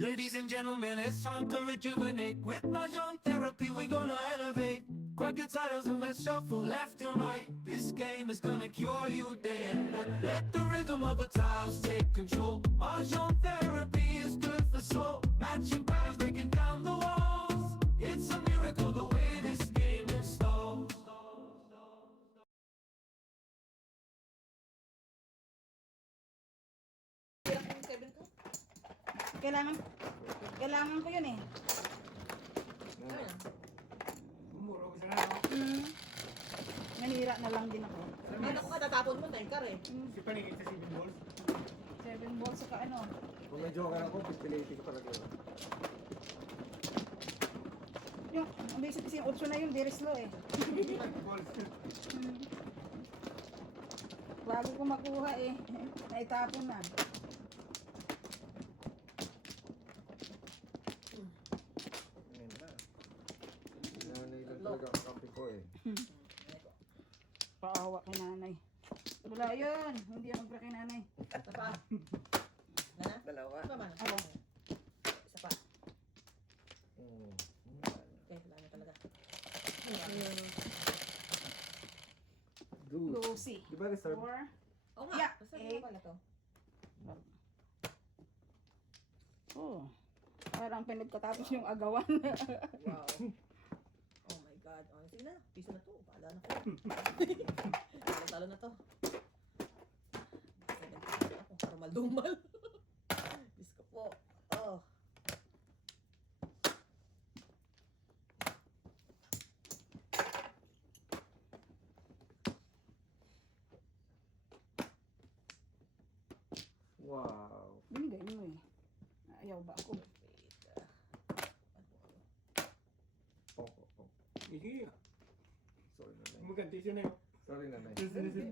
Ladies and gentlemen, it's time to rejuvenate. With Mahjong therapy, we're gonna elevate. Grab your titles and let's shuffle left and right. This game is gonna cure you day and night. Let the rhythm of the tiles take control. Mahjong therapy is good for soul. Matching patterns, breaking down the walls. It's a miracle the way this game installs. Kailangan ko yun eh. Muro ko sa ano. Nanira na lang din ako. Ay, naku, katatapon mo, tankar eh. Si Paningit sa 7 balls. 7 balls saka ano. Kung may joker ako, pistolete ko talaga yun. Yung, ang basic kasi yung option na yun, very slow eh. 5 balls. Bago ko makuha eh. Naitapon na. Ngayon na. Nanay lang talaga ang kape ko eh. Paawa kay nanay. Wala yun. Hindi ako magpra kay nanay. Isa pa. Na? Dalawa. Isa pa man. Ako. Isa pa. Mm. Okay, wala na talaga. Dude. Lucy. Di ba reserve? 4. Oo nga. Yeah, Basta eh. pala to. Oh. Parang pinagkatapos yung agawan. Wow. Oh my God. Oh, sige na. Piso na to. Paala na ko. Talo na to. 70 ako. Karumal-dumal. Diyos ko po. Oh. Wow. Binigay mo eh. Ayaw ba ako? Wait. Poko, poko. Sige. Sorry nanay. Maganti siya na yun. Sorry nanay.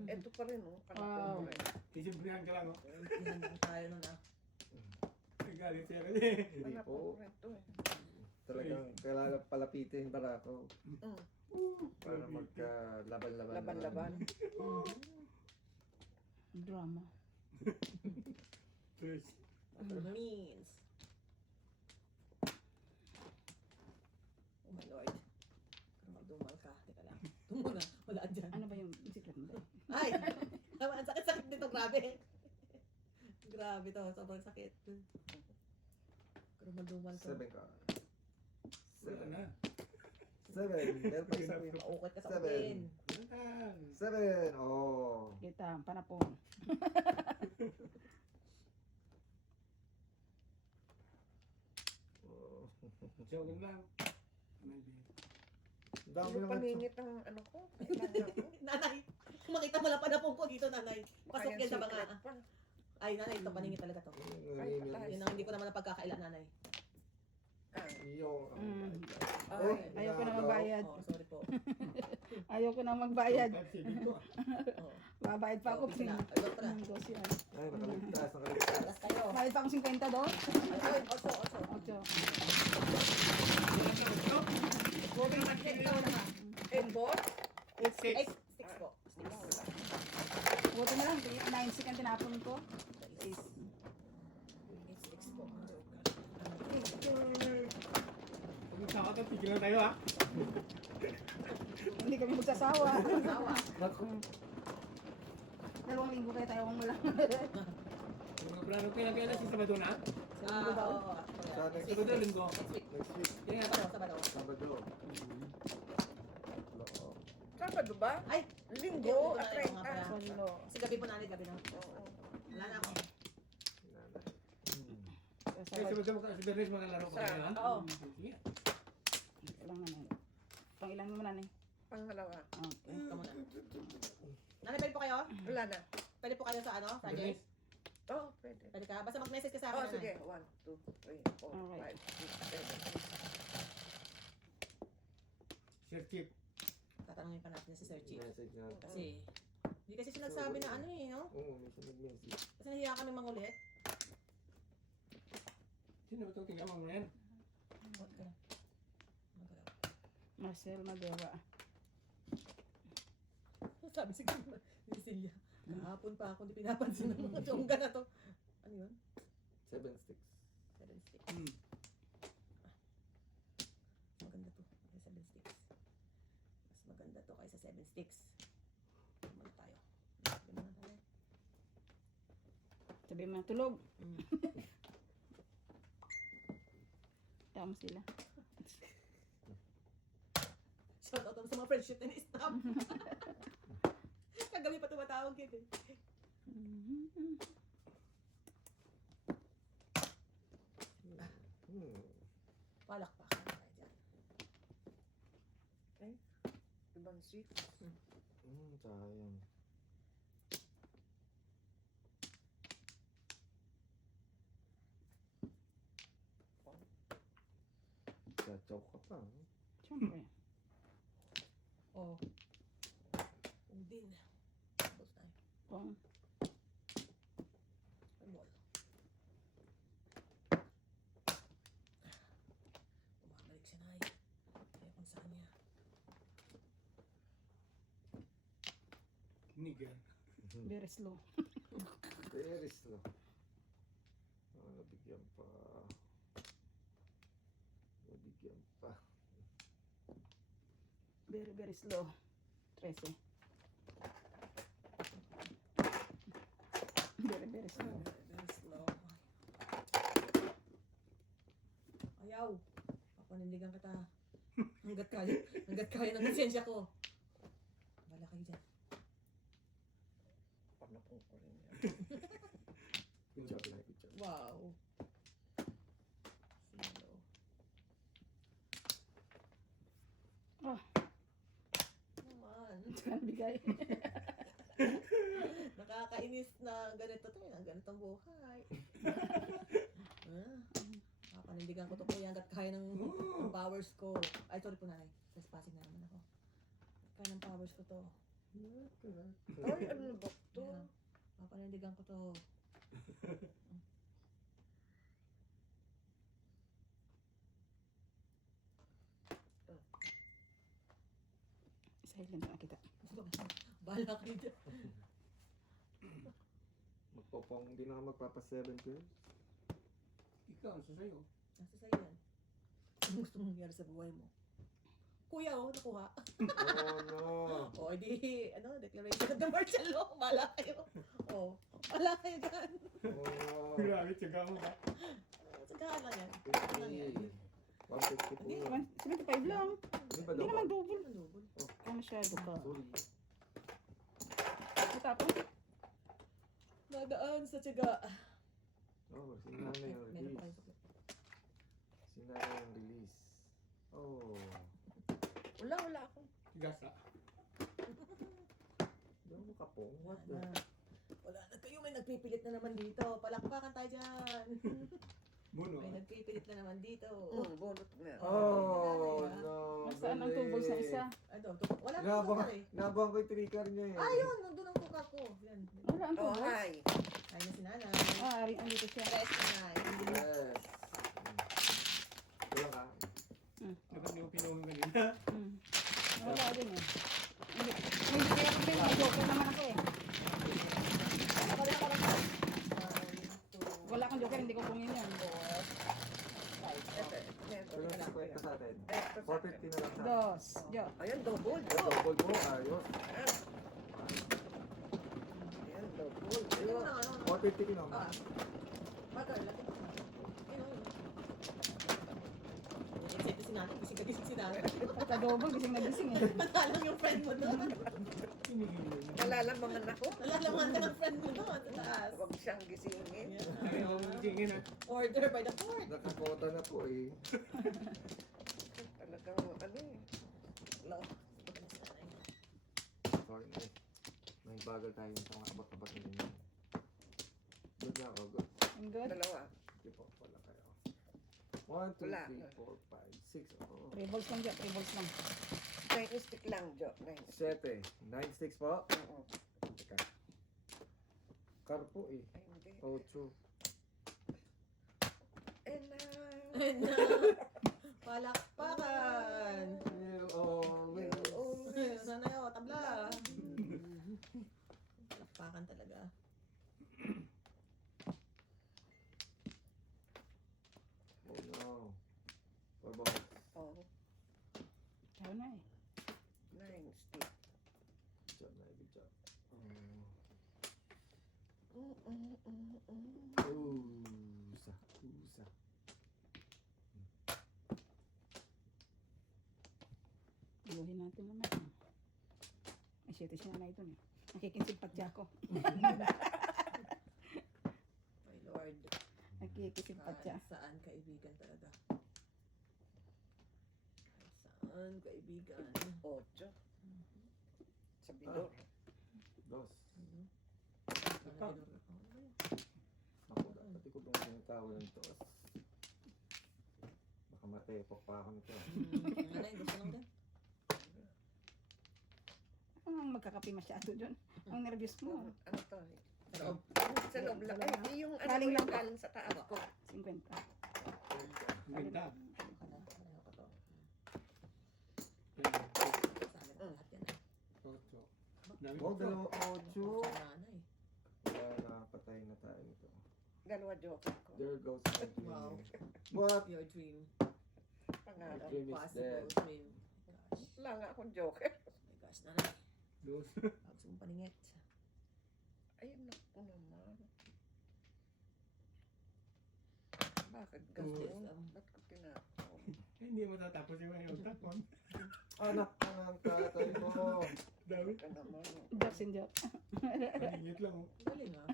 Ito pa rin, oh. Wow. Isimplihan ka lang, oh. Inan tayo nun ah. Nagalit siya kasi. Hanap Oo. ko ito eh. Talagang kailangan palapitin para ako. Mm. Para magka-laban-laban. Laban-laban. Drama. First. Means. Oh my Lord. Dumal ka. Teka lang. Tumuna. Wala dyan. Ano ba yung secret mo? Ay! Ang sakit-sakit nito. Grabe. Grabe to. Sobrang sakit. Dumal ka. 7 ka. Wala na. 7. Meron pa isang. Maukit ka sa Seven. ukin. Wala. 7. Oh. Kita, panapon. Oh. Jokin lang. Dami Yung naman. paningit ng ano ko. Kailangan ko. Nanay! Kung makita mo lang panapong ko dito, nanay. Pasok Kaya yan sa mga... secret pa. Ay, nanay, ito paningit talaga to. Ay, patay. Yun ang hindi ko naman napagkakaila, nanay. Ah. Yung. Mm. Oh, Ay, Ayoko na magbayad. Oh, sorry po. Ayoko na magbayad. Dito. Oh. Babayad pa ako. Sige na. Ay, doktor na. Negosyo. Ay, nakaligtas, nakaligtas. Alas kayo. Bayad pa ako 50 doon. Ay, oso. 8. Ikaw na nga. Embor? Ay, sticks po. Sticks. Buti na lang. 9 second tinapon ko. Sticks po. Pag saka ka, tigil na tayo, ha? Hindi kami magsasawa. Tawa. Dalawang linggo kayo tayo wala. Mga plano ko lang kaya na si Sabado na. Oo. Sa next Sabado, linggo. Next week. Next week. Kaya nga, Sabado. Sabado. Oo. Sabado ba? Ay! Linggo at Ito nga pala. 30. Solo. Kasi gabi po nanay, gabi na. Oo. Wala na ako. Nanay. kaya Sabado mo ka, si Bernes makalaro ka Sa- na, ha? Oo. Sige. Ilang na Pang ilan mo na eh. Pangalawa. Okay. Ito muna. Nanay, pwede po kayo? Wala na. Pwede po kayo sa ano? Sa James? Oh, pwede. Pwede ka? Basta mag-message ka sa Oh, akin. sige. nanay. 1, 2, 3, 4, Alright. 5, 6, 7. Sir Chip. Tatanungin pa natin si Sir Chief. Message na. Kasi, hindi kasi siya nagsabi na ano eh, no? Oo, may nag-message. Kasi nahiya kami mangulit. Sino ba itong tingnan mo yan? Okay. Marcel Madera. Sabi siguro ni Celia, kahapon pa ako hindi pinapansin ng mga chongga na to. Ano yun? 7 sticks. 7 sticks. Hmm. Maganda to. Kaysa 7 sticks. Mas maganda to kaysa 7 sticks. Muna tayo. Sabi mo na tayo. Sabi mo na tulog. Mm. Tama sila. Shout out sa mga friendship na ni-stop. Kagabi pa tumatawag yun eh. Palakpakan tayo dyan. Ibang sweet. Sayang. Chachaw ka pa. Siyempre. Oh. Udin. Tapos tayo. Pong. Ball. Bumabalik siya na eh. Kaya kung saan niya. Nigger. Very slow. Very slow. Nabigyan pa. Nabigyan pa. Very, very slow. 13. Very, very slow. Very slow. Ayaw. Papanindigan kita. Hanggat kaya. Hanggat kaya ng konsensya ko. Bala kayo dyan. Panapong ko rin yan. Good job, Lai. Good job. Wow. Slow. Oh, Naman. saan bigay? Nakakainis na ganito to. Ang ganitong buhay. Papanindigan ko to kuya hanggat kaya ng powers ko. Ay, sorry po nanay. Trespassing na naman ako. Kaya ng powers ko to. Ay, ano ba to? Yeah. Papanindigan ko to. Silent na kita. Bahala kayo dyan. Magpapang, hindi na ka magpapa-7 girls. Ikaw, ang sasayo. Nasa sa'yo yan. Anong gusto mong mangyari sa buhay mo? Kuya, oh, nakuha. Oh no! O, edi, declaration of the martial law. Bahala kayo. O, bahala kayo dyan. Oh no! Grabe, tsaga mo ba? Sagahan lang yan. Sagahan lang yan. 150 po. Naman, 75 lang. Hindi ba Hindi naman double. Ang double. Ah, masyado ka. Sorry. Matapos. Nadaan sa tiyaga. Oh, sinanay yung Meron pa release. kayo sa Sinanay yung release. Oh. Wala ako. Gasa. Diyan mo kapong. What the? Wala na kayo. May nagpipilit na naman dito. Palakpakan tayo dyan. Muno. May nagpipilit na naman dito. Bunot na. Oh no! Nasaan ang tubos na isa? Ano? Wala na Nabang, ito eh. nabang ko yung trigger niya eh. Ayun, nandun ang kuka ko. Yan. Wala ang Oh, tubos. hi. Ay na si nanay. Ah, andito siya. Rest na nanay. Yes. Wala ka. Dapat hindi mo pinuhong kanina. Wala din eh. Hindi kaya ko pinag joker naman ako eh. Wala kang joker, hindi ko pungin yan. Pero sa kwenta sa atin. 450 na lang sa atin. Dos. Jo. Ayan, double. Double mo, ayos. Ayan, double. Ano na, ano na. 450 kinom. Ah. Bagal, laki pa. Ayun, ayun. Excited si nanay. Gising si nanay. Sa double, gising na gising eh. Matalang yung friend mo doon. Nalalamangan ako. Nalalaman ka ng friend mo doon. Sa taas. Huwag siyang gisingin. Ay, ang tingin ah. Order by the court. Nakakota na po eh. Talagang ano eh. Low. Sorry na eh. May bagal tayo sa mga abot-abot na ganyan. Good na ako, good. I'm good. Dalawa. Sige po, wala kayo. 1, 2, Wala. 3, 4, 5, 6. Oh. 3 balls lang Jo, 3 balls lang. 9 stick lang, Jo. 9 stick. 7. 9 sticks po. Oo. Teka. Karpo eh. Ay, hindi. 8. And And palakpakan. You always. Sana yun, tabla. Palakpakan talaga. 4 balls. Oh, Ikaw na eh. 9 stick. Good job, Nay. Good job. Usa. Usa. Iluhin natin naman. Ay, shit, siya na ito eh. Nakikinsipad siya ako. My Lord. Nakikinsipad siya. Kahit saan kaibigan talaga. Kahit saan kaibigan. 8. Sa bidor. 2. Sana bidor na. Ako, pati ko bang tinatawag ng toos. Baka matepok pa ako nito. Nanay, gusto lang din. Ang magkakape masyado dun. Ang nervous mo. Ano to? Sa loob. Sa loob lang. Ay, yung ano Galing lang yung po. galing sa taas ko. 50. Ganda. Ayaw ko to. Ayun. Sa amin lahat yan. Ocho. Dami Oh, ko. 2, 8. Sa nanay. Kaya nakapatay na tayo nito. Dalawa joker ko. There goes my dream. Wow. What? Your dream. My Pangalan. dream is Possible dead. dream. Gosh. Wala nga akong joker. Oh my gosh, nanay. Dos. Huwag mong paningit. Ayun naku naman. Bakit Yes, ganun? Ba't ko tinapon? Hindi mo tatapos yung ngayon. Tapon. Anak ka ng tatay mo. Dami. Ka naman. Jokes and joke. Maningit lang. Oh. Galing ah.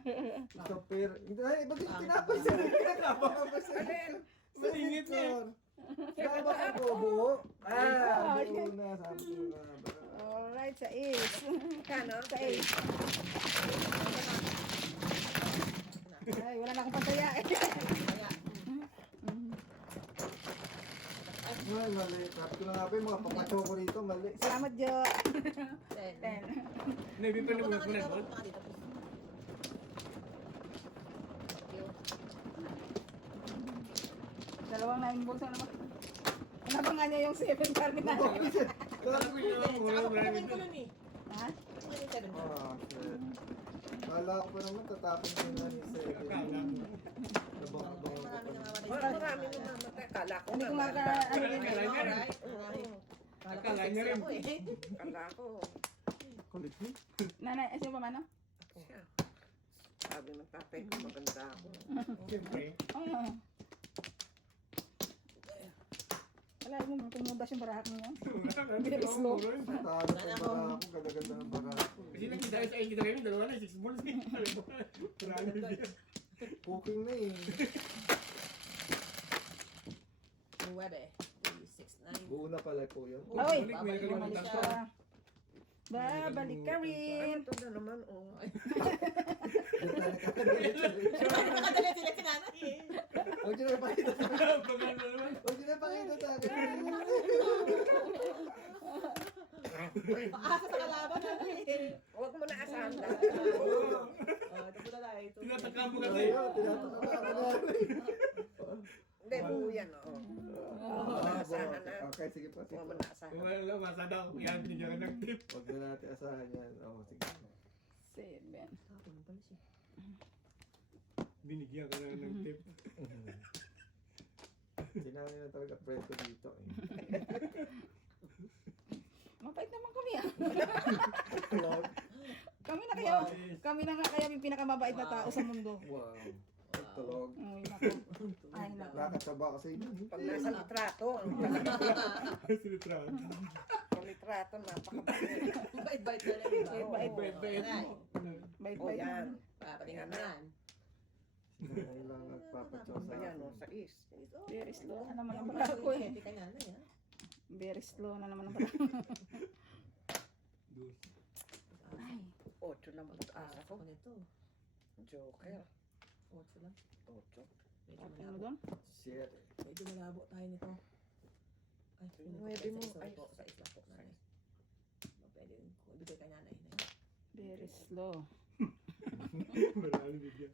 Ito pero... Ay, bakit tinapay sa tinapay ko sa Alin? Maningit niya. Tama ka bobo. Ah, buo na. Sabi ko na ba? Alright, sa ace. Kano? Sa ace. Ay, wala na akong pantaya eh. Kaya, Ay, mali. Sabi ko na nga ba yung mga papacho ko rito, mali. Salamat, Jo. 10. 10. Nabi pa Ako naman na ako kanina, na ako doon. na kanina. Thank you. Dalawang 9 balls na naman. Nabangan niya yung 7 card na. Kala ko yung Saka mga kukunin ko nun eh. Ha? Kukunin yung 7 card. Ah, shit. Kala ko pa naman tatapon ko na yung 7. Akala ko. Nabang-abang ako Marami pa. namamatay. Oh, marami namamatay. Kala ko Hindi ko naman. maka... Ano rin Akala eh. niya rin. Alright, alright. Kala ko Akala niya sexy rin. ako eh. Kala ko. Kulit mo. Nanay, ay siya pa mano? Siya. Sabi ng tatay ko, maganda ako. Siyempre. Oo. Wala mo, tumudas yung barahat niya. Very slow. Talo pa bara ako. Ganda-ganda ng bara ako. Kasi nakita sa kita kayo, dalawa na, 6 balls eh. Marami din. Cooking na eh. 9, 6, 9. Buo na pala po yun. Oh, Ay! balik, may nakalimutan ko. Babalik ka rin. Ito na naman, oh. Nakadali sila si nanay eh. Huwag nyo na ipakita sa akin. Pagano naman. Huwag nyo na ipakita sa akin. Paasa sa kalaban nanay eh. Huwag mo na asahan lahat. Ito po na tayo. Ito. Tinataka mo kasi. Ayun, tinataka ka na. Hindi, buo yan, oh. Ah, Asahan na. Okay, sige pa. Sige Huwag mo pa. na asahan. Wala, masa daw. Yan, binigyan ka ng tip. Huwag na natin asahan yan. Oo, sige. 7. Tapon pala siya. Binigyan ka na ng tip. Sinabi na talaga preto dito eh. Mapait naman kami ah. Vlog. Kami na nga kaya yung pinakamabait na tao sa mundo. Wow. Tulog. Ay, naku. Ay, naku. Nakakasaba kasi yun. Pag nasa litrato, ang Sinitrato. litrato, napakabait. Bait-bait na lang iba. Bait-bait. Bait-bait mo. Oh, Bait-bait. yan. Papatingin mo yan. Sinanay lang nagpapacho sa Ayan, oh, akin. sa is. Very slow na naman ang bala ko eh. Happy ka nanay ah. Very slow na naman ang bala. Dos. Ay. 8 lang mag-asa Ako ko. nito. Joker. 8 lang. 8. Medyo Tapos mo malabo. doon? Shit. Medyo malabo tayo nito. Ay, Pwede mo, sa ay. isa po, sa isa po, nanay. Pwede yung ibigay kay nanay. Very slow. Marami bigyan.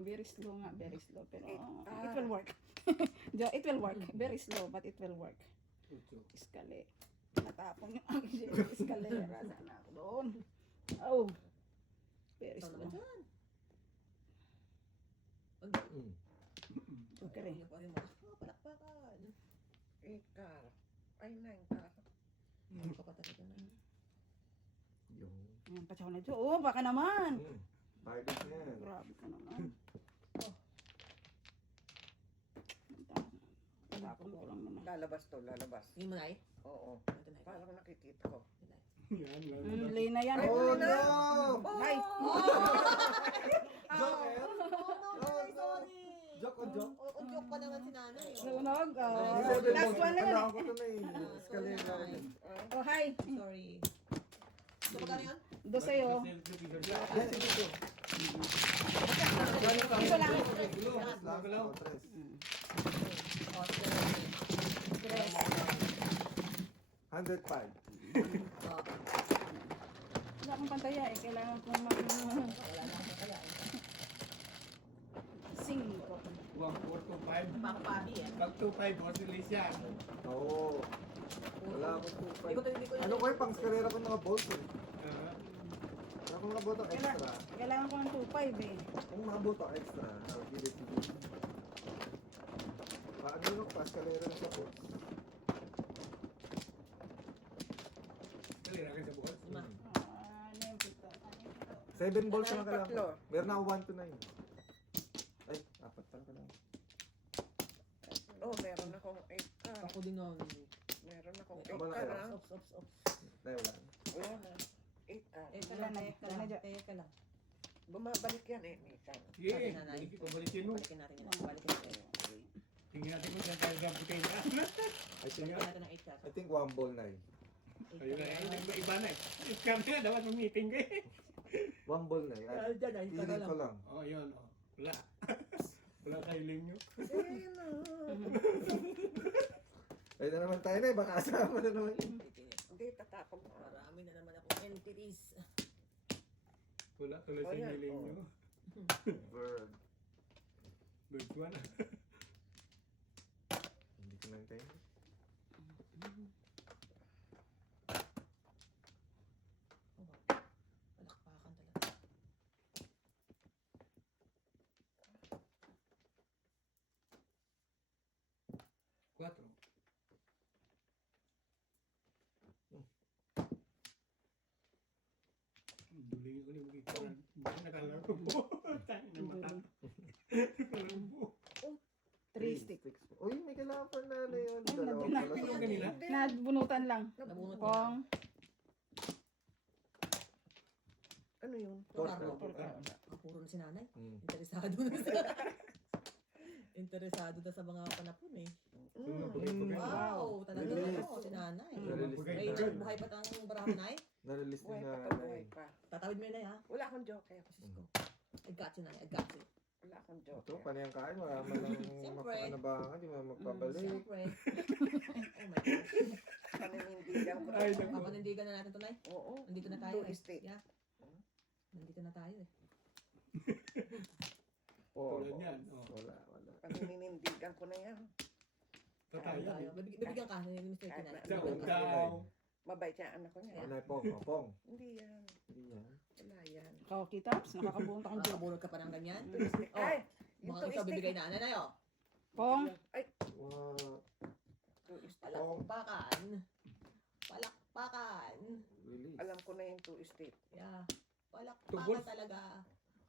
Very slow nga, very slow. Pero Ah. it will work. It will work. Very slow, but it will work. Ocho. Iskali. Natapon yung aking escalera. Sana ako doon. Oh. Very Ito slow. naman dyan. Mm. Okay rin. Ano pa rin mo? Oh, palakpakan. Ay, nine ka. Kapatid ko na. Yung... Ayan, patsaw na dyan. Oh, baka naman. Target na yan. Grabe ka naman. Tapon ko lang naman. Lalabas to, lalabas. Sige mo, Nay. Oo. Ito, Nay. Parang nakikita ko. Yan, yan. Lay na yan. Ay, Oh wala na. no! Ay! Joke eh? Nay, sorry. Joke o joke? O, joke pa naman si nanay. Sunog. Seven Last balls. one na yun. Kailangan ko ito na eh. Sorry, Escalera. Nay. Oh, hi. Sorry. So, magkano yun? Do sa'yo. Ay, sige ito. Ito lang. Gulaw. Oh, tres. O, stress. 105. O, Wala akong pantaya eh. Kailangan kong wala na akong kaya. Cinco. 1, 4, 2, 5. Baka pabi eh. Pag 2, 5, boss release yan. Oo. Wala akong Hindi ko 2-5. hindi ko Ano ko eh, pang escalera ko mga balls eh. Ah, Wala akong mga botong extra. Kailangan ko ng 2.5 eh. Kung mga botong extra, I'll give it to you. Paano yun pa escalera sa balls? kalira ka sa bukas. Lima. Ano yung pito? 7 balls na kailangan Tatlo. ko. Meron ako 1 to 9. Ay, apat pala ko lang. Oh, meron akong 8 ka. Ako din nun. Meron akong 8 Tama na ka kayo. na. Ops, ops, ops. Dahil wala. Wala na. 8 ka. Teka Wala lang, na, teka wala lang, na dyan. teka lang. Bumabalik yan eh, Mika. Sige, Sabi nanay. balikin mo. Balikin natin yun. Balikin natin. Tingnan natin kung saan tayo gabutin. I think, Balikin natin ng 8 I think 1 ball na eh. Ayun na, iba na eh. Iskam na, dapat mag-meeting ka eh. 1 ball na eh. Dahil dyan, ay taga Pilit ko lang. lang. Oh, yun. Oh. Wala. Wala kayo linyo. Sino? Ayun na naman tayo na eh. Baka asama na naman yun. Hindi, tatapon mo. Marami na naman akong entities. Wala tuloy sa Oh, yan. hiling nyo. Bird. Bird one. Hindi ko lang tayo. Palakpakan talaga. Quatro. Duling ko ni Mugito. Nakalaro po. Tayo na mata. Nakalaro po. 3 stick. Uy, may kailangan na na yun. Ay, Dalawa nabunot. pala. Yung kanila? Nabunutan lang. Nabunot niya. Kong. Ano yun? Carlo. Porta. Puro na si nanay. Hmm. Interesado na sa... Interesado na sa mga panapon eh. Wow, talaga Release. ano, si nanay. Release May na tayo. buhay pa ang barang nay. Na-release Buhay na pa na to, buhay pa. Tatawid mo yun na ha. Wala akong joke. I got you nanay, I got you. Wala akong joke. Ito, panayang kain. Wala man lang Siyempre. makakanabangan. Di mo magpabalik. Siyempre. Oh my gosh. Paninindigan ko. Ay, naku. Papanindigan na natin ito nay. Oo. Nandito na tayo eh. Stick. Yeah. Nandito na tayo eh. Oo. Tulad yan. Oh. Wala. Paninindigan ko na yan. Tatayo. Tayo. Bibigyan ka ni Mr. Kinay. Ikaw, Bibigyan ka. ikaw. Mabait siya anak ko niya. Anay pong. Pong. Hindi yan. Hindi yan. Wala yan. Ikaw, Kitaps. Nakakabunot akong joke. Nakabunod ka pa ng ganyan. Oh, Ay! Yung mga ikaw bibigay na nanay oh. Kong. Ay! Wow. Palakpakan. Palakpakan. Release. Alam ko na yung 2 state. Yeah. Two Palakpakan balls? talaga.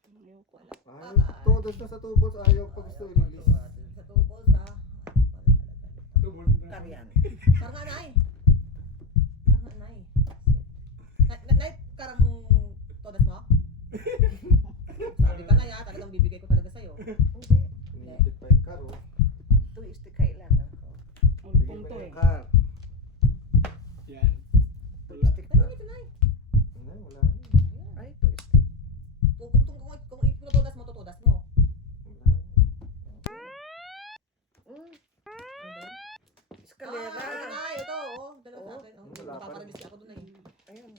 Ayoko. Ay, todos na sa tubos. Ayaw pag gusto i-release. Sa tubos ha. Ano pa rin talaga. Tubol mo na. Karyan. Karanganay. Karanganay. Nay, karang todas mo? Sabi ka na ya, talagang bibigay ko talaga sa'yo. Hindi. Iniitip pa yung karo. 2 state kailangan ko. Bigyan Ulpong mo to na eh. yung car. Yan. 2 state ka. Ay, ito nay. Wala, wala. Ay, 2 state. Kung ipinotodas mo, tutodas mo. Wala. Mm. Ano ba yun? Escalera. Ah, nay, ito. Oh, dalawa sa Oo. akin. Oh, Wala pa rin. napaparabis ako dun eh. Ayun.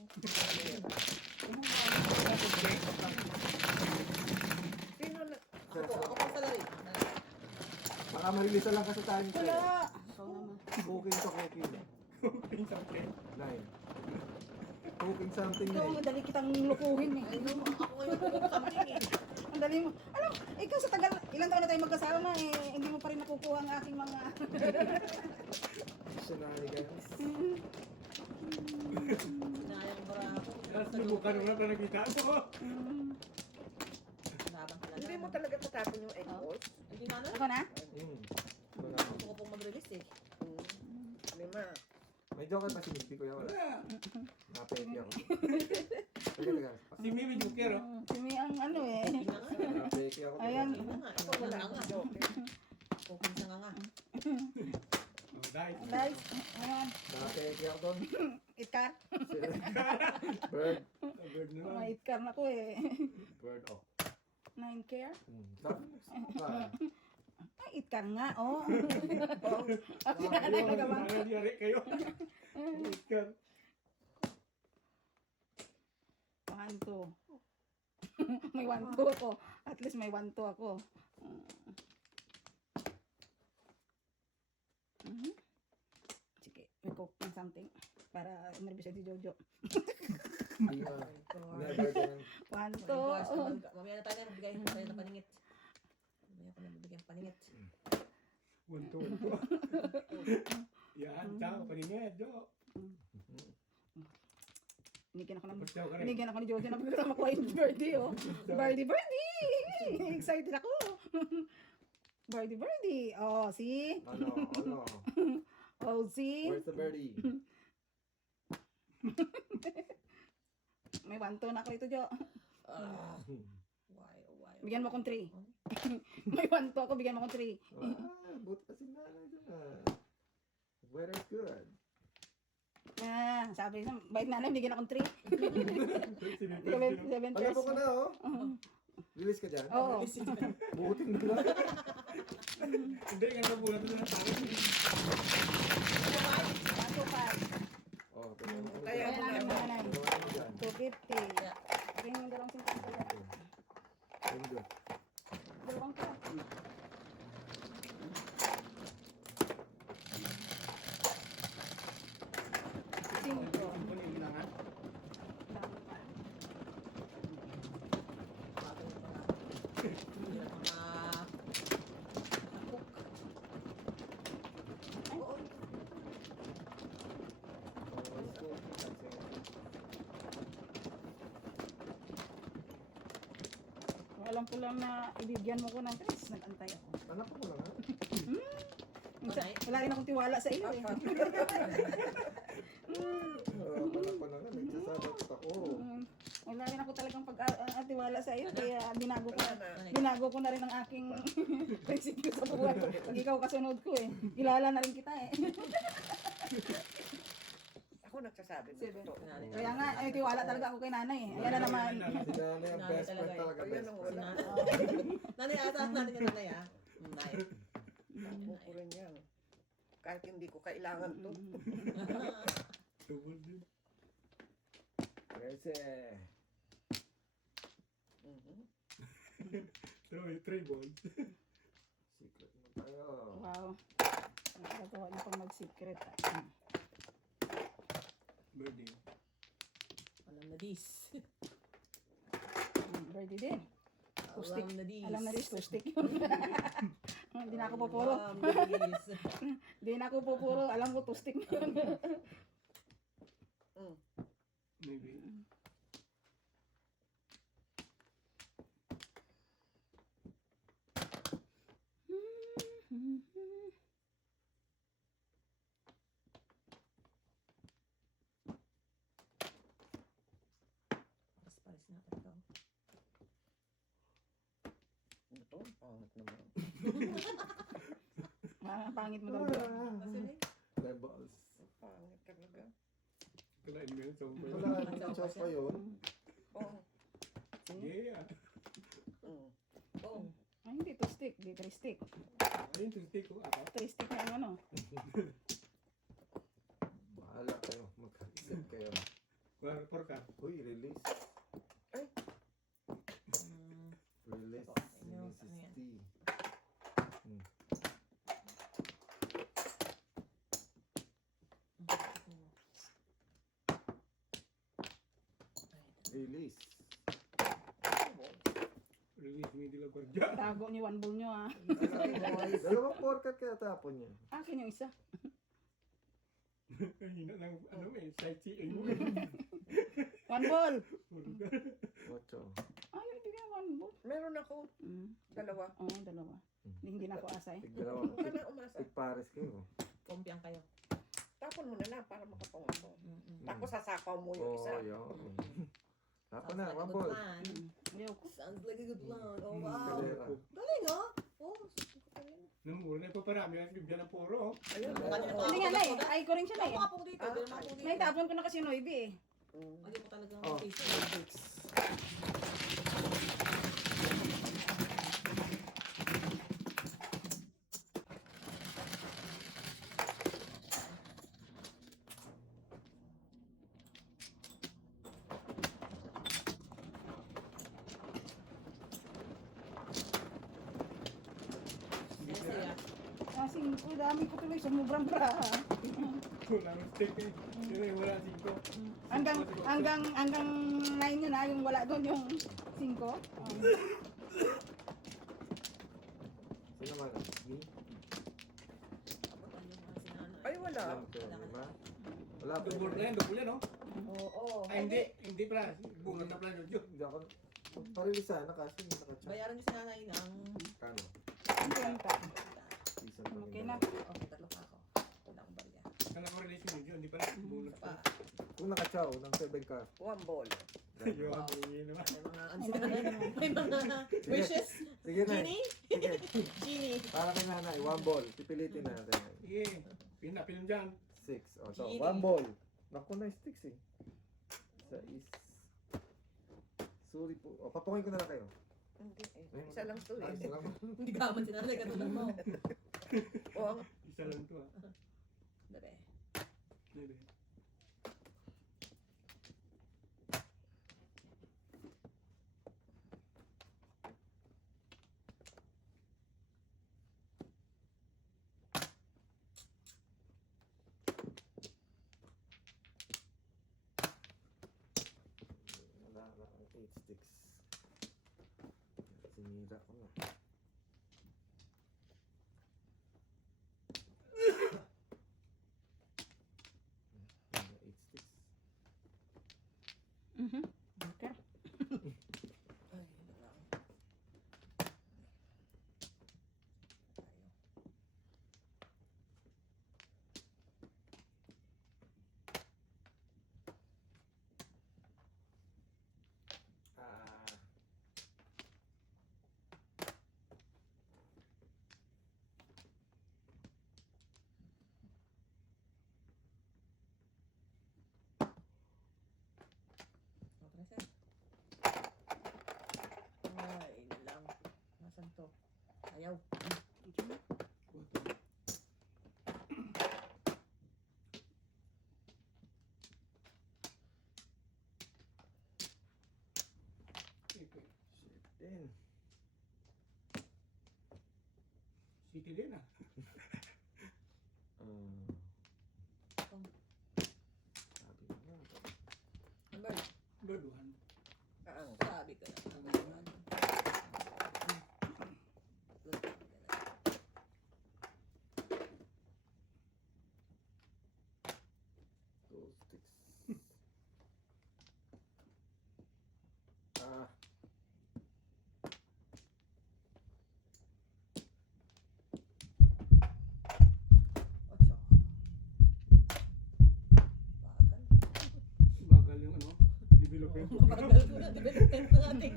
Sino na? Ako pang salary. Baka ma-release lang kasi tayo Wala. sa'yo. Ikaw naman. Cooking to cooking. Nine. Cooking something na Ikaw, eh. madali kitang lukuhin eh. Ay, no, ako ngayon something eh. Ang dali mo. Alam, ikaw sa tagal, ilang taon na tayo magkasama eh, hindi mo pa rin nakukuha ang aking mga... Dictionary kayo. Sinayang bravo. Tapos subukan mo na pa nakita mo. Laban talaga. Hindi mo talaga tatapon yung egg Oh. balls. Hindi na, no? Ako na? Hmm. Wala. Gusto ko pong mag-release eh. Lima. May joker pa si Mickey, kuya. Wala. Wala. Napeki ako. Teka. Si Mimi Joker, oh. Simi ang ano eh. Hindi na nga. Napeki ako. Ayan. Hindi na nga. Ako Ikaw wala na akong nga. joker. Kukunsa nga nga. Oh, dahil. Guys, ayan. Napeki ako doon. Itkar. Bird. Bird na lang. Mga itkar na ko eh. Bird off. 9 care. Ah. Ay, itkar nga, oh. Ako na nagagawa. Nangyari kayo. Joker. 1, 2. May 1, 2 ako. At least may 1, 2 ako. Mhm. Sige, we cooking something. Para nervous si Jojo. Hindi na. Never ganun. 1, Gosh, 2. mamaya na tayo na magbigay tayo ng paningit. Mamaya pa na magbigay ng paningit. Unto. Yan, tao, paningid, Jo. Binigyan ako ni Jojo na pagkasama ko yung birdie, oh. Birdie! Excited ako. Birdie. Oh, see? Ano? Oh, see? Where's the birdie? May 1, 2 na ako ito, Jo. Why? Bigyan mo akong 3. May 1, 2 ako, bigyan mo akong 3. Buti pa si nanay dun ah. Weather is good. Ah, sabi niya, bait na bigyan akong 3. 7 Alam pesos. ko na oh. Release ka dyan? Oo. Buti na lang. Hindi, nga nabulat na lang tayo. 1, 2, 5. Oh, tingnan mo. Kaya Ayan, mo ayan, na. ayan. Ginawa mo dyan. 250. Yeah. Tingnan mo dalawang 50. Very good. Dalawang ka. Cinco. Kunin lang, ha? Dami pa. Bago yung mga cook. Oo. Alam ko lang na ibigyan mo ko ng 3. Nag-antay ako. Anak ko lang ha? Wala rin akong tiwala sa iyo eh. Anak ko lang ha? Nagsasabat ako. Wala rin ako talagang pag-tiwala sa iyo. Kaya binago ko Wala na. binago ko na rin ang aking prinsipyo sa buhay. Pag ikaw kasunod ko eh. Kilala na rin kita eh. Ako nagsasabi ng Seven. totoo. Kaya nga, ay tiwala talaga ako kay nanay eh. Ayan na naman. Si nanay ang best friend talaga. Ayun Best ang friend. wala. Nanay, asahan natin yung nanay ah. Nanay. Ako ko rin yan. Kahit hindi ko kailangan to. Double din. Kasi, Three balls. secret mo tayo. Wow. Nagagawa niya pang mag-secret. Birdie. Alam na dis. Birdie din. Tustik. Alam na dis. Alam na rin, tustik yun. Hindi na ako pupuro. Alam na dis. Hindi na ako pupuro. Alam ko, tustik yun. Maybe. Paris na talaga. Ito, pangit naman. Pangit mo daw. doon. Kasi ni, Levels. Pangit talaga. Kalain mo yun, sobrang. Wala, hindi chance pa yun. Oo. Yeah. oo. Ay, hindi tustik. Hindi tristik. Ayun, tuloy ko. Ako. Tristik na yung ano. Bahala kayo. Mag-accept kayo. Four ka. Uy, release. Mm, Release. Ano Mrs. yan? T. Release. Release me nila gwardiya. Tago niyo one ball niyo ah. Dalawang porkat kaya tapon niya. Akin yung isa. Hina ng ano sightseeing mo. One ball. Ocho. Ay, bigyan one ball. Meron ako. Dalawa. Oo, dalawa. Hindi na ako asay. Tigdalawa. Huwag ka na umasa. Tigpares kayo. Kumpiang kayo. Tapon mo na lang para makapong ako. Tapos sasakaw mo yung Oo, isa. yun. Tapos Sounds na, like a one good ball. plan. Ayoko. Sounds like a good plan. Oh, wow. Kalera. Galing, oh. Oh, susunod ko pa yun. Nung mura na ipaparami ang bibigyan ng puro. Ayun. Ang kanina oo. Hindi nga na eh. Ay ko rin siya na Ako eh. nga pong dito. Hindi naman ako dito. Naitapon ko na kasi yung noibi eh. Hindi mo talaga Oh. face. Kasi dami ko tuloy sumubrang bra. Wala ng stick eh. Yun eh, wala 5. Hanggang 9 yun yung wala doon yung 5. Sino man? Gi? Ay, wala. Alam ko, lima? Wala pa. Double yan, no? Oo. Ay, hindi pala. Bunot na pala yun. Hindi ako. Parilisa na kasi nakachat. Bayaran niyo si nanay ng... Kano? Ang kwenta. Isa pa Okay rin. na. Okay, tatlo pa ako. Wala akong barya. Kala ko relation yun, hindi pala. Bunot Pa. pa. Kung nakachaw ng 7 ka. One ball. Yun, yun naman. May mga... ano sila? May mga wishes. Sige na. Genie? Sige. Genie. Para kay nanay, one ball. Pipilitin natin. Sige, pinapin dyan. 6. O, so, Genie. one ball. Naku na sticks eh. Isa is... Sorry po. O, papukin ko na lang kayo. Hindi eh. Isa lang to Ah, eh. isa lang. Hindi ka man si nanay. Katulad mo. O, ang Isa lang to ah. Bebe. Bebe. Wala, 8 sticks. Sinira ko na. Wala, 8 sticks. Okay. Ay, ano lang. Ah. Okay, sir. Ay, yun lang. Nasaan to? Ayaw. Shit din. City din ah. Sabi ko na. Number. Bird one. kaang. Sabi ko na. Two sticks. Ah. Ocho. Bagal. Bagal yung ano, development. Bagal ko na. Development ng ating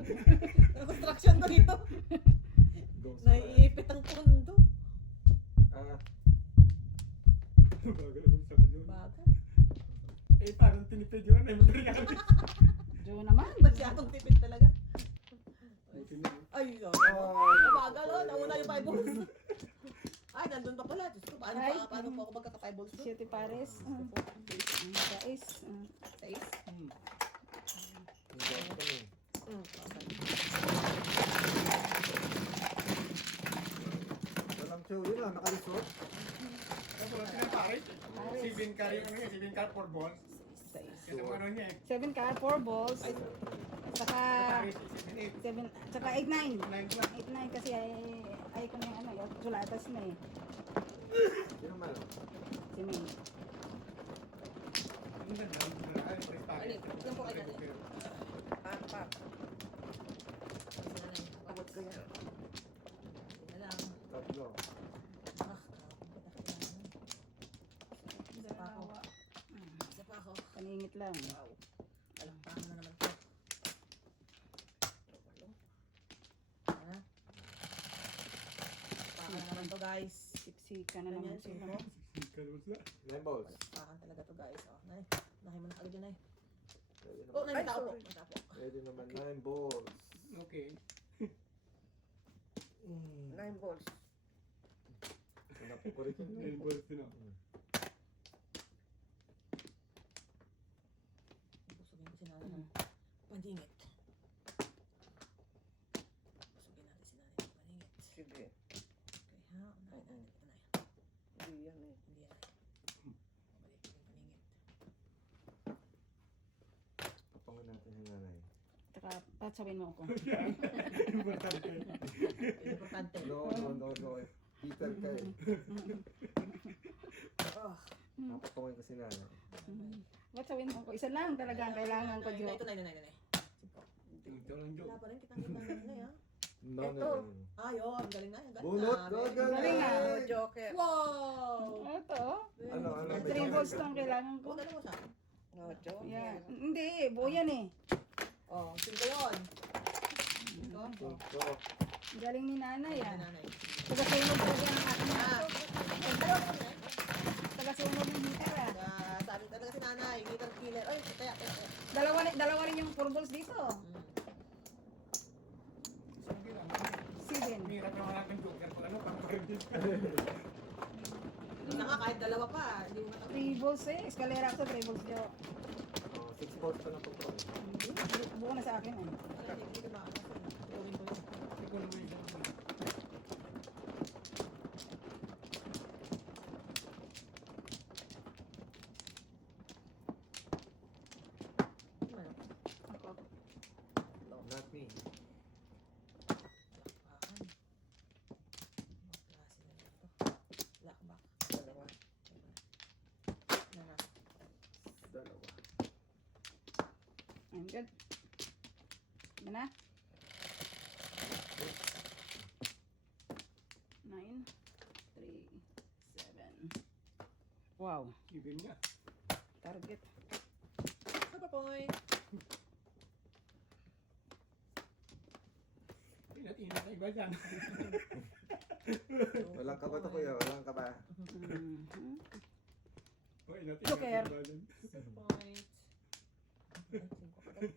construction to dito. Goes Naiipit ang pundo. Ah. Bagal ako sabi yun. Bagal. Eh, parang tinipid yun. Eh, materialis. Diyo naman. Masyadong tipid talaga. Buti na yun. Ay, no. Bagal oh. Nauna yung 5 balls. Ay, nandun pa pala. Diyos ko, paano Ay. pa ako magkaka-5 balls doon? 7 pares. 6. Sa is? Hmm. Hindi ako kami. Walang show yun ah, nakalisot. Tapos wala pinapare. 7 carry, ano yun, 7 car 4 balls. 6. Kasi ang ano niya eh. 7 ka, 4 balls. Saka Pare, 7, 7, saka 8, 9. 8, 9 lang. 8, 9 kasi ay ko na yung ano, yung sulatas na eh. Sino man? Si May. Sige, tingnan po kayo natin. Apat. Si nanay. Abot ko yan. Tingnan lang. Tatlo. Ah, isa pa ako. Dalawa. Isa pa ako. Paningit lang. Wow. Palakpakan na naman to. Ha? Palakpakan na naman to, guys. Siksika na naman Ganyan, sila. sino? Kalabas na. 9 balls. Palakpakan talaga to, guys. Oh, nay. Nahin mo na agad yun, nay. Pwede Oh, naman, nay, may tao po. sorry. May tao po. pwede naman 9 balls. Okay. 9 balls. Hanapin ko rin yun. 9 balls din ako. Busugin ko si nanay ng pandingit. Busugin natin si nanay ng pandingit. Sige. Okay, ha? Unahin natin. Ito, nay. Hindi yan eh. Hindi yan, nay. Balik yung pandingit. Kapangin natin yung nanay. Taka, sabihin mo ako. Importante. Importante. No. Peter ka eh. Oh. Napapangin ko si nanay. Ba't sabihin mo ako? Isa lang talaga ang kailangan ko, Jo. Ito, nay. Simpo. Ito lang, Joe. Wala pa rin kitang kita nanay, ha? No. Ah, yun. Galing na. Galing Bunot, na. galing. Galing ah. Oh, Joker. Wow! Ito. Ano, may 3 balls lang kailangan ko. Oh, dalawa siya. No, Joker. Yan. Hindi, buo yan eh. Oh, 5 yun. Ito. Cinco. Galing ni nanay ah. Nanay. Tagasunod talaga ang aking Ah, dalawa ko na. tagasunod ng hitter ah. Sabi talaga si nanay, guitar killer. Ay, kaya. Dalawa rin yung 4 balls dito. Sige lang. 7. Hirap naman natin Joker. Pag ano, pang credit. Isa nga, kahit dalawa pa, hindi mo matapos. 3 balls eh. Eskalera ako sa 3 balls, Jo. Oh, 6 balls pa lang po. Buo na sa akin eh. Ay, hindi ko ba? Gawin ko yun. Ikaw naman yung isa. Ano? Ako. Not me. Lakbakan. Ibang klase na ito. Lakbak. Dalawa. Nana. Dalawa. I'm good. Ano na? 9, 3, 7. Wow. Even niya. Target. Super point. Inat-inat na iba dyan. Walang kaba to kuya, walang kaba. Mhm. O, inat-inat Joker. na iba dyan. Super point. Ay, 5 pa rin.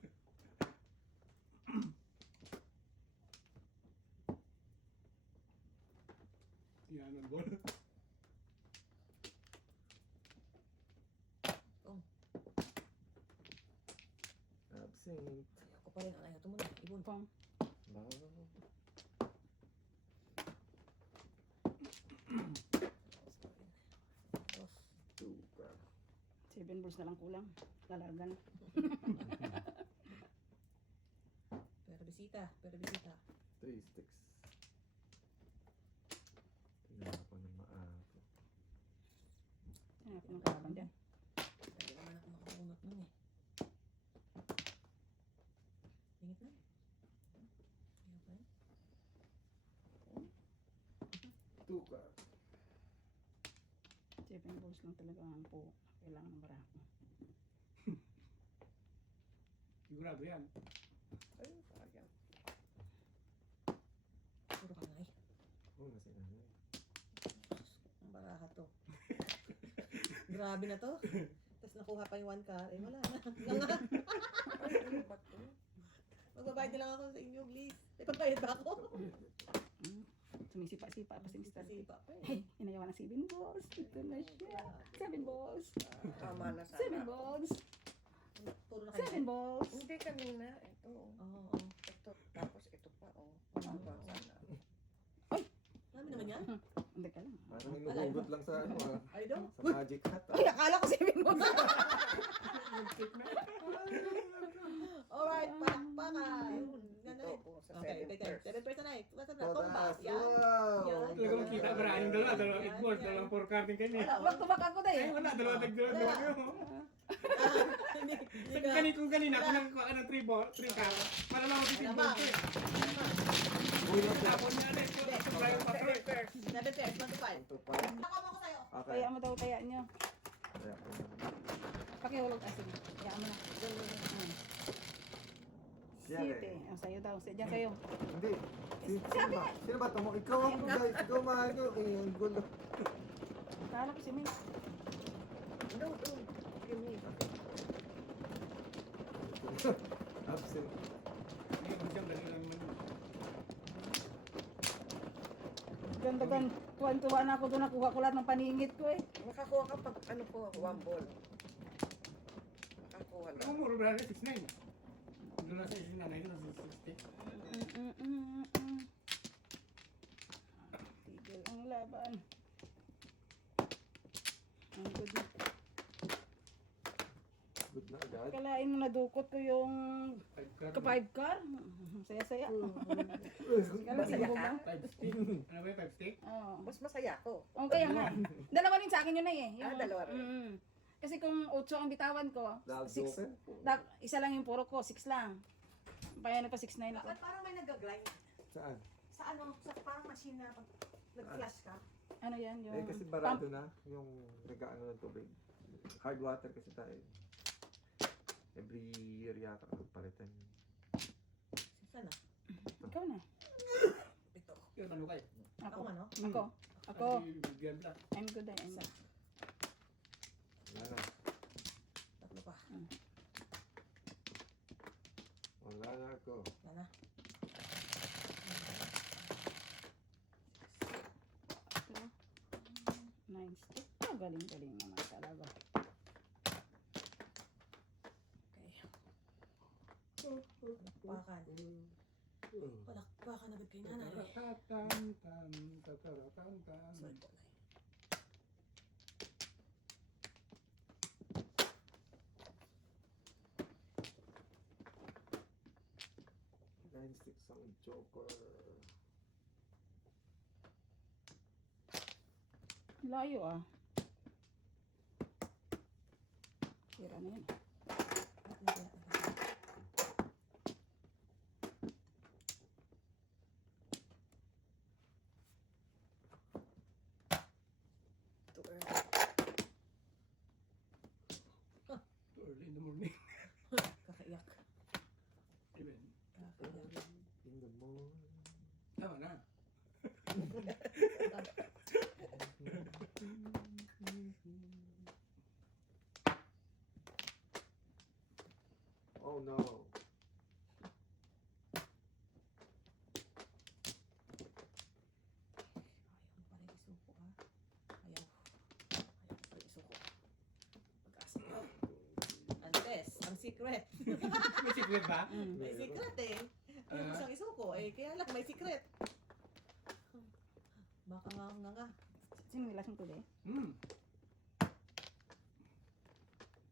Yan ang ball. Absent. Ako pa rin. Ayaw ito muna. Ibon. Pang. Baka. Dos. Tuka. 7 balls na lang kulang. Lalagan. Pero bisita. Pero bisita. 3 sticks. Tingnan ako ng maapo. Hanapin ng kalaban dyan. Hindi naman ako makakunot nun eh. Ingit na. Ayaw pa rin. Tuka. 7 balls lang talaga ang po. Kailangan ng barako. Sigurado yan. Ay, sayang. Puro ka nga eh. Oo, nasi nanay. Ang baraha to. Grabe na to. Tapos nakuha pa yung 1 car. Eh wala na. Nga nga. Ay, ano ba to? Magbabayad na lang ako sa inyo, please. May pagbayad ba ako? Sumisipa-sipa pa si Mr. Kasi pa pa eh. Hey, inayawan ng 7 balls. Ito na siya. 7 balls. Tama na 7 sana. balls. Puro na kayo. 7 balls. Hindi kanina. Ito. Oo. Ito. Tapos ito pa. Oh. Ano ba sana? Dami naman yan. Hindi ka lang. Parang inuhugot lang sa ano ah. Ay, daw. Sa magic hat Ay, ah. akala ko 7 balls. Alright, palakpakan. Ito Nanay. po sa Okay, Seven 7 person na eh. Basta na, Todas. tumba. Yan. Wow! Talagang kita maraming dalawa, dalawang 8 balls, dalawang 4 carding kayo eh. Tubak-tubak ako na eh. Ay, wala, dalawa tag-dalawa kayo. Hindi Sa ka. kung kanina, ako nagkuha ka ng 3 cards, para lang ako 15 Tama. balls eh. Uy, lang Tapon niya na, supply yung patro eh. 7 pairs, 1 to 5. Ito pa. Nakama ko sa'yo. Okay. Kaya mo daw kaya nyo. Kaya ko na. Pakihulog. Ah, sige. Kaya mo na. Siya Siyete. eh. Ang sayo daw. Diyan kayo. Hindi. Sino ba? Sino ba ito mo? Ikaw ang guys. Ikaw maano. Eh, ang gulo. Kala ko si May. No, no. Give me. Absent. Hindi, masyang dali lang naman. Gandagan. Tuwan-tuwa na ako doon. Nakuha ko lahat ng paningit ko eh. Makakuha ka pag ano ko, 1 ball. Makakuha lang. Kumuro ba rin 6-9? Doon lang sa 6-9, ayun lang sa 60. Tigil ang laban. Ang good na. Good na agad. Kalain mo nadukot ko yung 5 card. ka-5 car. Saya-saya. Masaya ka? 5 stick. Ano ba yung 5 stick? Oo. Mas masaya ako. Oh, kaya nga. Dalawa rin sa akin yun na eh. Dalawa rin. Kasi kung 8 ang bitawan ko, Nagduke. isa lang yung puro ko, 6 lang. Kaya na pa 6-9 ako. Ba't parang may nag-grind? Saan? Sa ano, sa parang machine na pag nag-flash ka? Ano yan? Yung Eh kasi barado na yung nag-ano ng tubig. Hard water kasi tayo. Every year yata palitan. Sana. Ikaw na. Ito. Yung ano kayo? Ako ano? Ako. Ay, bigyan lang. I'm good. I'm good. Wala na. Tatlo pa. Wala na ako. Wala na. Nice. Oh, galing-galing naman talaga. Okay. Palakpakan. Palakpakan agad kay nanay. Tatatam, tataratantam. Sorry po, nay. Nine six ang joker. Layo ah. Tira na yun. Too early. Early in the morning. Kakaiyak. Even. Kakaiyak. In the morning. Tama na. Oh no. Ayaw pala isuko ha. Ayaw. Ayaw pala isuko. Pag-asa ko. Antes, ang secret. May secret ba? May secret eh. Yung isang isuko eh. Kaya lang may secret. Baka nga. Sino nilasang tuloy? Hmm.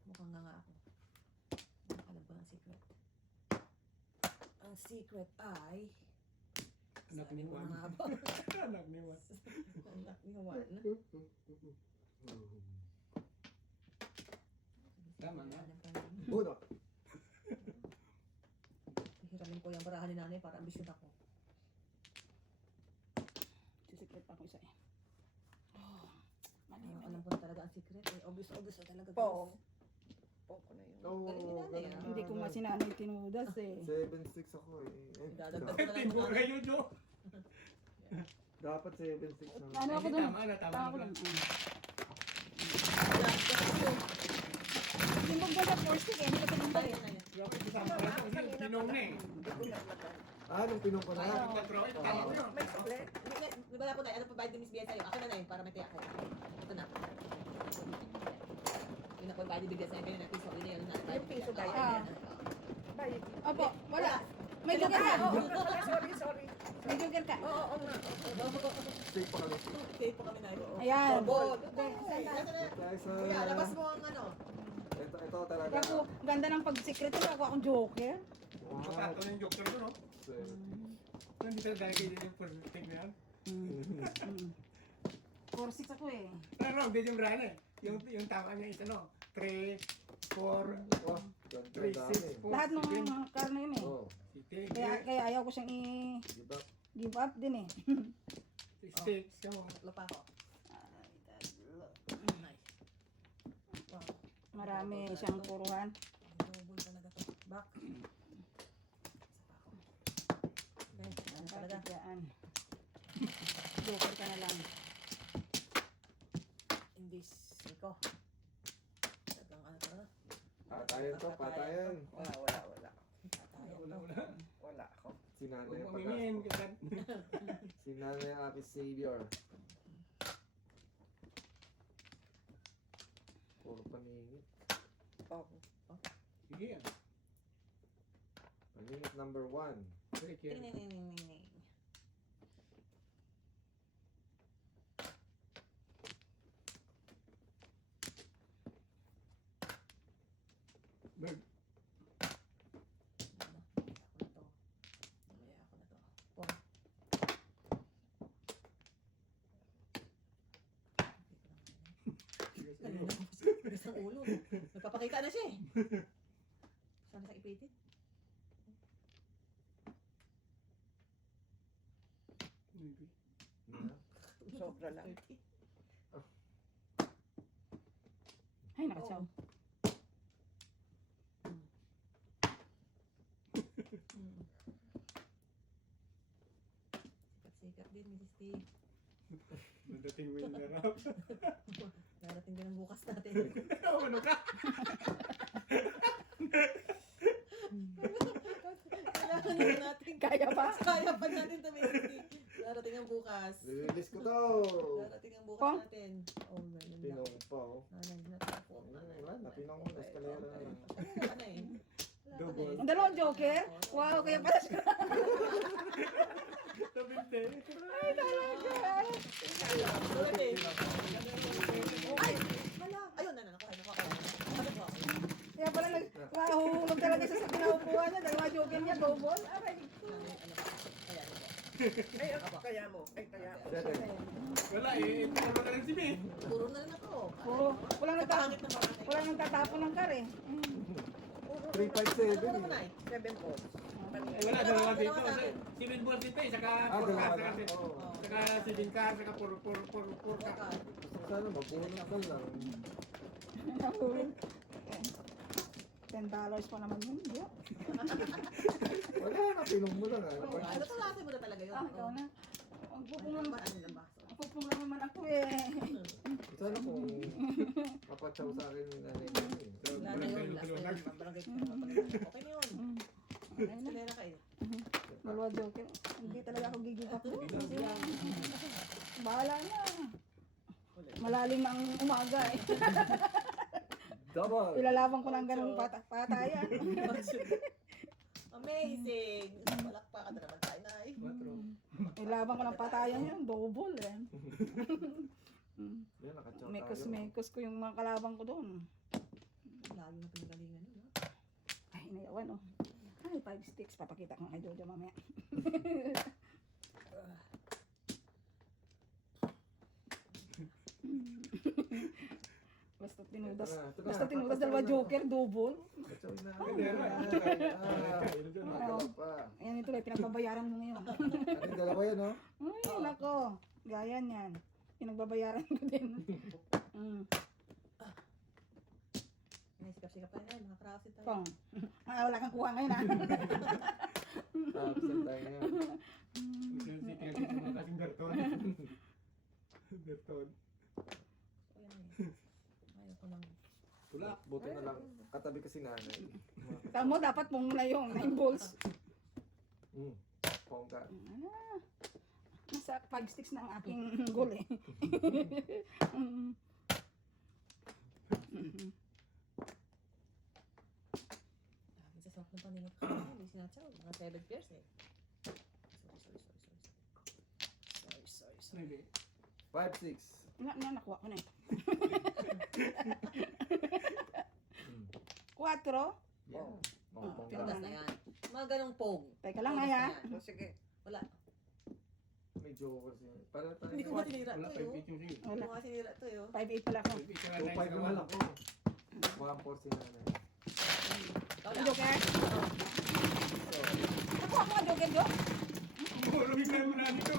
Mukhang nga ako. Alam ko ang secret. Ang secret ay... Anak ni Juan. Mga habang. Anak ni Juan. Anak ni Juan. Tama na. Uno. Hiramin ko yung barahan ni nanay para ambisyon ako. Sisikret pa ako isa eh. Oh, mali, Alam mali. ko na talaga ang secret eh. Obvious na talaga. Po. Po ko na yun. Oh, Galing ni nanay, ah. Hindi ko masinanay tinudas eh. 7-6 ako eh. Dadagdag ko na lang Tipo yung kayo, Jo. Dapat 7-6 na. Ano ako Hindi, dun? tama na, tama Tama na ako pala. dun. Timbog ko sa forestic eh. Hindi ko tinumbay eh. Bakit kasama ka na? Kasi tinong na eh. Hindi ko naglagan. Ah, nung pinong ko na. Ay, nagtatro. Ay, tama ko yun. May sukle. Di ba na po na, ano pa bayad ni Miss Bia sa'yo? Ako na para may tiyak ko. Ito na. Yun ako yung bayad ni Bia sa'yo. Kaya na piso. Yun na yun. Yung piso ba yan? Ah. Bye. Opo, wala. May joker ka. Sorry. May joker ka. Oo nga. Safe pa kami. Okay po kami na yun. Ayan. Ball. Ganda Guys, Kuya, labas mo ang ano. ito talaga. ako, ganda ng pag-secret ko. Ako akong joker. Wow. Matato na yung joker ko, no? Seven. Hindi talaga kayo yung perfect na yan. 4-6 ako eh. Wrong, din yung rana eh. Yung tama niya is ano, 3, 4, Wah, ganda 3, dami. 6, 4, Lahat ng mga karne yun eh. Oh, Kaya ayaw ko siyang di ba? i-give up din eh. Sticks, yung Lupa ko. Nice. Wow. Marami siyang puruhan. Double talaga to. Back. Okay, ano talaga? Yan. Joker ka na lang. Hindi siko. Talagang ano talaga? Patayan to, patayan. Wala. wala. Wala ako. Sinanay Huwag ang mamimihin. pag-asko. Sinanay ang aking savior. Puro paningit. Oh. Sige yan. Paningit number 1. Very careful. Ting. Bird. Bilis ng ulo. Nagpapakita na siya eh. Sana sa ipitin. Maybe. Yeah. Sobra lang. 30. Ay, nakasaw. Sikat din, Mrs. T. Madating winner up. Darating din ang bukas natin. Ano ka? Kailangan din natin. Kaya pa? Kaya pa natin ito, Mrs. T. Darating ang bukas. Release ko to. Darating ang bukas Pong? natin. Oh, ganun na. Pinong pa oh. Nanay na po. Wala na, pinong mo na eskalera na lang. Wala ka na eh. Wala ka na eh. Ang dalawang joker? Wow, kaya pala siya. Tabinte. Ay, talaga. Ay, wala. Ayun, nakuha. Ano po ako? Kaya pala nahulog talaga siya sa pinaupuan niya. Dalawa joker niya, double. Aray. Ano ba? Ay, kaya mo. Seven. Wala eh. Tama na rin si May. Puro na rin ako. Puro, walang Pangit na marami. walang nagtatapon ng kar eh. 357 Ano naman eh. ay? 7 po. Eh, wala, dalawa dito. Si Winball dito eh. Saka Ah, Purka. dalawa na. Oo. Saka si Dinkar. Saka Purka. Sana mabuhay ka lang. Nahulog. $10 pa naman yun. Di ba? Wala na, pinong mo lang ah. Ano talaga mo na talaga yun? Ikaw na. Ang pupong Ba, ano lang ba? lang naman ako eh. Sana kung kapatsaw sa akin yung nanay ko eh. Wala na yun. Last na yun. Barangay ko. Okay na yun. Ayun na. Salera kayo. Dalawa joker. Hindi talaga ako gigil up. Bahala na. Malalim na ang umaga eh. Double! Ilalaban ko ng ganung patayan. Amazing! Palakpakan na naman tayo na eh. 4. Ilaban ko ng patayan yun. Double eh. Yan, nakatsaw tayo. Mekos ko yung mga kalaban ko doon. Lalo na pinagalingan yun. Ay, inayawan oh. Ay, 5 sticks. Papakita ko kay Jojo mamaya. Basta tinudas dalawa joker, double. Katsaw na. Ayun dyan. Magalaw pa. Ayan ito lang, pinagbabayaran mo ngayon. Ating dalawa yan oh. Ay, nako. Gaya niyan. Pinagbabayaran ko din. May sikap-sikap pa na mga krasit tayo. Pong. Wala kang kuha ngayon ha. Absent tayo ngayon. Tingnan sa mga kasing Berton. Berton. Ayan eh. Ayaw ko lang. Tulak. Buti na lang. Katabi kasi nanay. Tamo, dapat mong na yung 9 balls. Pongka. Nasa 5 sticks na ang aking goal eh. Sa sarap ng paningat ko. Hindi sinatsaw. Mga 7 pairs eh. Sorry. Maybe. 5-6. Nakuha ko na eh. 4. Wow. Pinudas na yan. Mga ganong pog. Teka lang ay ha. So, sige. Wala. May joker siya. Para tayo. Hindi ko ba tinira Wala to pa eh. yung picture sa'yo. Hindi Wala. ko nga sinira to eh. 5'8 pala ako. 2.5 naman ako. 1.4 si nanay. Wala. Joker? Ako ang joker, Jo? Lumigay mo na dito.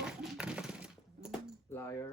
Liar.